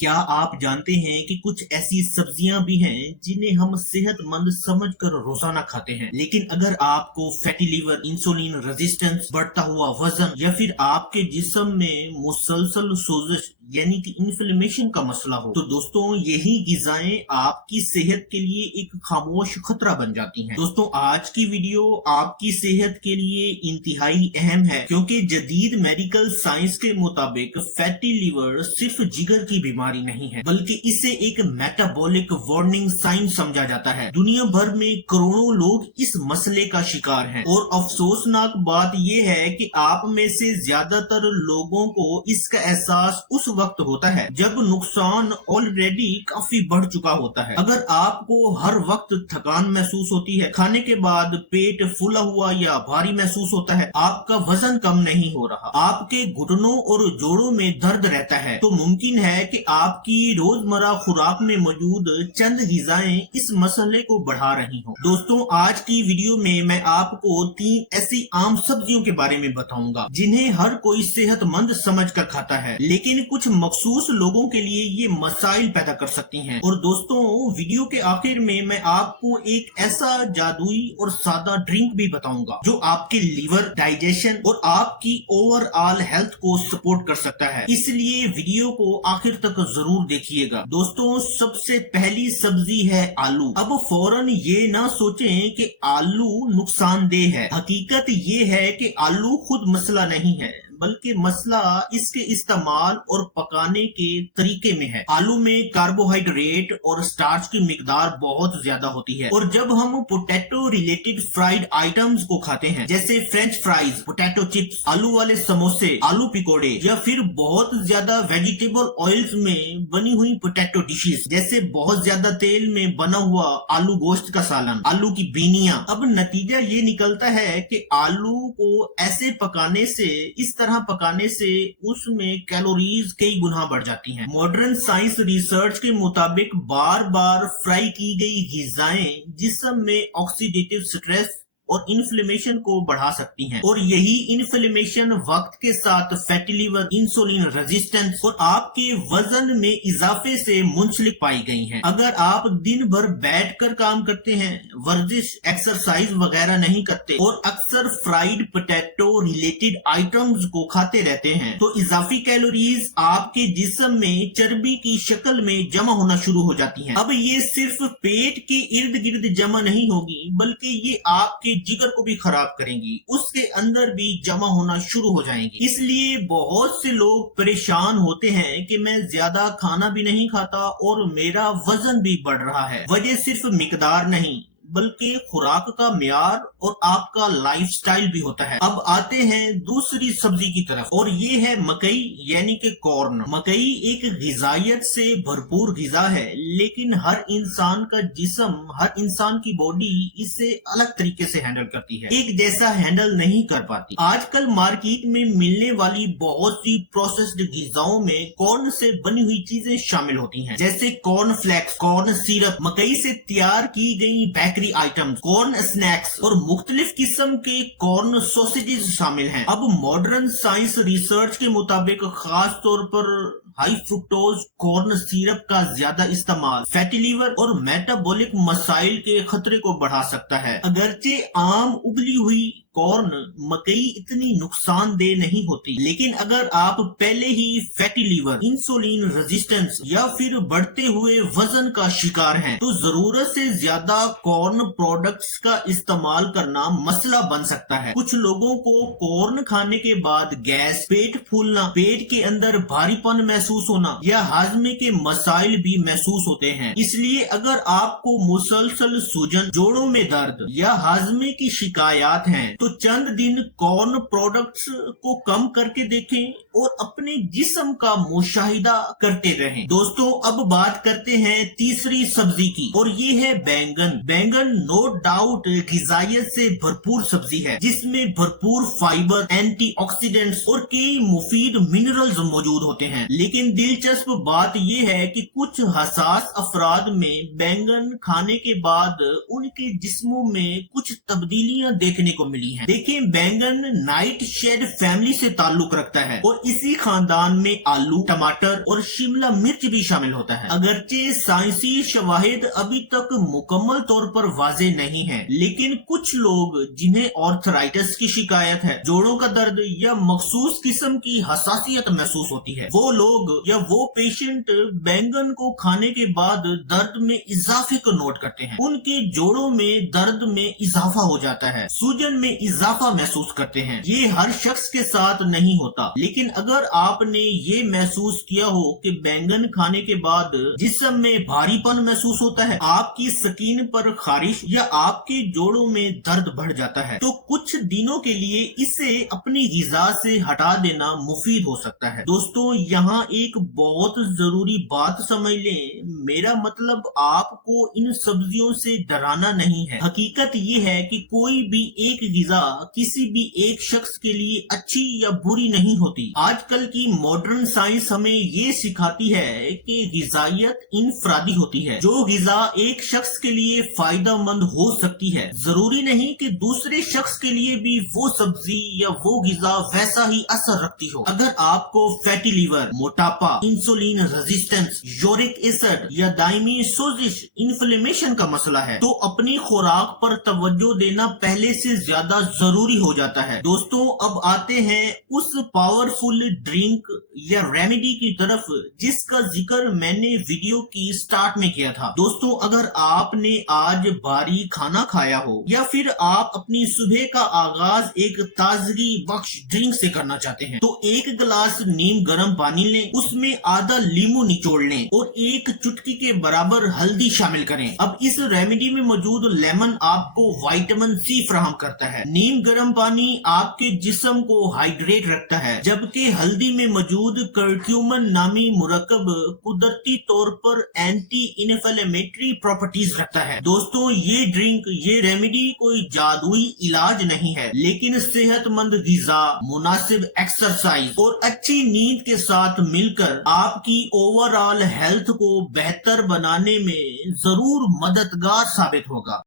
क्या आप जानते हैं कि कुछ ऐसी सब्जियां भी हैं जिन्हें हम सेहतमंद समझकर रोजाना खाते हैं, लेकिन अगर आपको फैटी लिवर, इंसुलिन रेजिस्टेंस, बढ़ता हुआ वजन या फिर आपके जिस्म में मुसलसल सोजिश यानी कि इन्फ्लेमेशन का मसला हो, तो दोस्तों यही गिजाएं आपकी सेहत के लिए एक खामोश खतरा बन जाती हैं। दोस्तों आज की वीडियो आपकी सेहत के लिए इंतहाई अहम है, क्योंकि जदीद मेडिकल साइंस के मुताबिक फैटी लिवर सिर्फ जिगर की बीमारी नहीं है, बल्कि इसे एक मेटाबॉलिक वार्निंग साइन समझा जाता है। दुनिया भर में करोड़ों लोग इस मसले का शिकार हैं और अफसोसनाक बात यह है कि आप में से ज्यादातर लोगों को इसका एहसास उस वक्त होता है जब नुकसान ऑलरेडी काफी बढ़ चुका होता है। अगर आपको हर वक्त थकान महसूस होती है, खाने के बाद पेट फूला हुआ या भारी महसूस होता है, आपका वजन कम नहीं हो रहा, आपके घुटनों और जोड़ों में दर्द रहता है, तो मुमकिन है कि आपकी रोजमर्रा खुराक में मौजूद चंद ग़िज़ाएं इस मसले को बढ़ा रही हो। दोस्तों आज की वीडियो में मैं आपको 3 ऐसी आम सब्जियों के बारे में बताऊंगा जिन्हें हर कोई सेहतमंद समझकर खाता है, लेकिन कुछ मखसूस लोगों के लिए ये मसाइल पैदा कर सकती हैं। और दोस्तों वीडियो के आखिर में मैं आपको एक ऐसा जादुई और सादा ड्रिंक भी बताऊंगा जो आपके लीवर, डाइजेशन और आपकी ओवरऑल हेल्थ को सपोर्ट कर सकता है, इसलिए वीडियो को आखिर तक जरूर देखिएगा। दोस्तों सबसे पहली सब्जी है आलू। अब फौरन ये ना सोचें कि आलू नुकसानदेह है। हकीकत ये है कि आलू खुद मसला नहीं है, बल्कि मसला इसके इस्तेमाल और पकाने के तरीके में है। आलू में कार्बोहाइड्रेट और स्टार्च की मिकदार बहुत ज्यादा होती है, और जब हम पोटैटो रिलेटेड फ्राइड आइटम्स को खाते हैं, जैसे फ्रेंच फ्राइज, पोटैटो चिप्स, आलू वाले समोसे, आलू पिकोड़े, या फिर बहुत ज्यादा वेजिटेबल ऑयल्स में बनी हुई पोटैटो डिशेस, जैसे बहुत ज्यादा तेल में बना हुआ आलू गोश्त का सालन, आलू की बीनियां, अब नतीजा ये निकलता है कि आलू को ऐसे पकाने से, इस तरह पकाने से उसमें कैलोरीज कई गुना बढ़ जाती हैं। मॉडर्न साइंस रिसर्च के मुताबिक बार बार फ्राई की गई ग़िज़ाएं जिस्म में ऑक्सीडेटिव स्ट्रेस और इन्फ्लेमेशन को बढ़ा सकती हैं, और यही इन्फ्लेमेशन वक्त के साथ फैटी लिवर, इंसुलिन रेजिस्टेंस और आपके वजन में इजाफे से मुंसलिक पाई गई हैं। अगर आप दिन भर बैठकर काम करते हैं, वर्जिश, एक्सरसाइज वगैरह नहीं करते और अक्सर फ्राइड पोटैटो रिलेटेड आइटम्स को खाते रहते हैं, तो इजाफी कैलोरीज आपके जिस्म में चर्बी की शक्ल में जमा होना शुरू हो जाती हैं। अब ये सिर्फ पेट के इर्द गिर्द जमा नहीं होगी, बल्कि ये आपके जिगर को भी खराब करेंगी, उसके अंदर भी जमा होना शुरू हो जाएंगी। इसलिए बहुत से लोग परेशान होते हैं कि मैं ज्यादा खाना भी नहीं खाता और मेरा वजन भी बढ़ रहा है। वजह सिर्फ मिकदार नहीं, बल्कि खुराक का म्यार और आपका लाइफस्टाइल भी होता है। अब आते हैं दूसरी सब्जी की तरफ, और ये है मकई यानी कि कॉर्न। मकई एक ग़िज़ायत से भरपूर ग़िज़ा है, लेकिन हर इंसान का जिस्म, हर इंसान की बॉडी इसे अलग तरीके से हैंडल करती है, एक जैसा हैंडल नहीं कर पाती। आजकल मार्केट में मिलने वाली बहुत सी प्रोसेस्ड ग़िज़ाओं में कॉर्न से बनी हुई चीजें शामिल होती हैं, जैसे कॉर्न फ्लेक्स, कॉर्न सिरप, मकई से तैयार की गई आइटम्स, कॉर्न स्नैक्स और मुख्तलिफ किस्म के कॉर्न सॉसेजेस शामिल हैं। अब मॉडर्न साइंस रिसर्च के मुताबिक खास तौर पर हाई फ्रुक्टोज कॉर्न सिरप का ज्यादा इस्तेमाल फैटी लिवर और मेटाबॉलिक मसाइल के खतरे को बढ़ा सकता है। अगरचे आम उबली हुई कॉर्न, मकई इतनी नुकसानदेह नहीं होती, लेकिन अगर आप पहले ही फैटी लिवर, इंसुलिन रेजिस्टेंस या फिर बढ़ते हुए वजन का शिकार हैं, तो जरूरत से ज्यादा कॉर्न प्रोडक्ट्स का इस्तेमाल करना मसला बन सकता है। कुछ लोगों को कॉर्न खाने के बाद गैस, पेट फूलना, पेट के अंदर भारीपन महसूस होना या हाजमे के मसाइल भी महसूस होते हैं। इसलिए अगर आपको मुसलसल सूजन, जोड़ों में दर्द या हाजमे की शिकायत हैं, तो चंद दिन कॉर्न प्रोडक्ट्स को कम करके देखें और अपने जिस्म का मुशाहिदा करते रहें। दोस्तों अब बात करते हैं तीसरी सब्जी की, और ये है बैंगन। बैंगन नो डाउट ग़िज़ायत से भरपूर सब्जी है, जिसमें भरपूर फाइबर, एंटीऑक्सीडेंट्स और कई मुफीद मिनरल्स मौजूद होते हैं। लेकिन दिलचस्प बात यह है कि कुछ हसास अफराद में बैंगन खाने के बाद उनके जिस्मों में कुछ तब्दीलियां देखने को मिली सकती हैं। देखें, बैंगन नाइट शेड फैमिली से ताल्लुक रखता है और इसी खानदान में आलू, टमाटर और शिमला मिर्च भी शामिल होता है। अगरचे साइंसी शवाहिद अभी तक मुकम्मल तौर पर वाजे नहीं है, लेकिन कुछ लोग जिन्हें ऑर्थराइटिस की शिकायत है, जोड़ों का दर्द या मखसूस किस्म की हसासियत महसूस होती है, वो लोग या वो पेशेंट बैंगन को खाने के बाद दर्द में इजाफे को नोट करते हैं। उनके जोड़ों में दर्द में इजाफा हो जाता है, सूजन में इजाफा महसूस करते हैं। ये हर शख्स के साथ नहीं होता, लेकिन अगर आपने ये महसूस किया हो कि बैंगन खाने के बाद जिस्म में भारीपन महसूस होता है, आपकी स्किन पर खारिश या आपके जोड़ों में दर्द बढ़ जाता है, तो कुछ दिनों के लिए इसे अपनी ग़िज़ा से हटा देना मुफीद हो सकता है। दोस्तों, यहाँ एक बहुत जरूरी बात समझ लें, मेरा मतलब आपको इन सब्जियों से डराना नहीं है। हकीकत ये है कि कोई भी एक ग़िज़ा किसी भी एक शख्स के लिए अच्छी या बुरी नहीं होती। आजकल की मॉडर्न साइंस हमें ये सिखाती है कि ग़िज़ाइयत इनफरादी होती है। जो ग़िज़ा एक शख्स के लिए फायदेमंद हो सकती है, जरूरी नहीं कि दूसरे शख्स के लिए भी वो सब्जी या वो ग़िज़ा वैसा ही असर रखती हो। अगर आपको फैटी लीवर, मोटापा, इंसुलिन रेजिस्टेंस, यूरिक एसिड या दायमी सोजिश, इन्फ्लेमेशन का मसला है, तो अपनी खुराक पर तवज्जो देना पहले से ज्यादा जरूरी हो जाता है। दोस्तों, अब आते हैं उस पावरफुल ड्रिंक या रेमेडी की तरफ जिसका जिक्र मैंने वीडियो की स्टार्ट में किया था। दोस्तों, अगर आपने आज भारी खाना खाया हो या फिर आप अपनी सुबह का आगाज एक ताजगी बख्श ड्रिंक से करना चाहते हैं, तो एक गिलास नीम गर्म पानी लें, उसमें आधा लीमू निचोड़ लें और एक चुटकी के बराबर हल्दी शामिल करें। अब इस रेमेडी में मौजूद लेमन आपको विटामिन सी फराहम करता है। नीम गर्म पानी आपके जिस्म को हाइड्रेट रखता है, जबकि हल्दी में मौजूद कर्क्यूमिन नामी मुरक्कब कुदरती तौर पर एंटी इन्फ्लेमेटरी प्रॉपर्टीज रखता है। दोस्तों, ये ड्रिंक, ये रेमेडी कोई जादुई इलाज नहीं है, लेकिन सेहतमंद ग़िज़ा, मुनासिब एक्सरसाइज और अच्छी नींद के साथ मिलकर आपकी ओवरऑल हेल्थ को बेहतर बनाने में जरूर मददगार साबित होगा।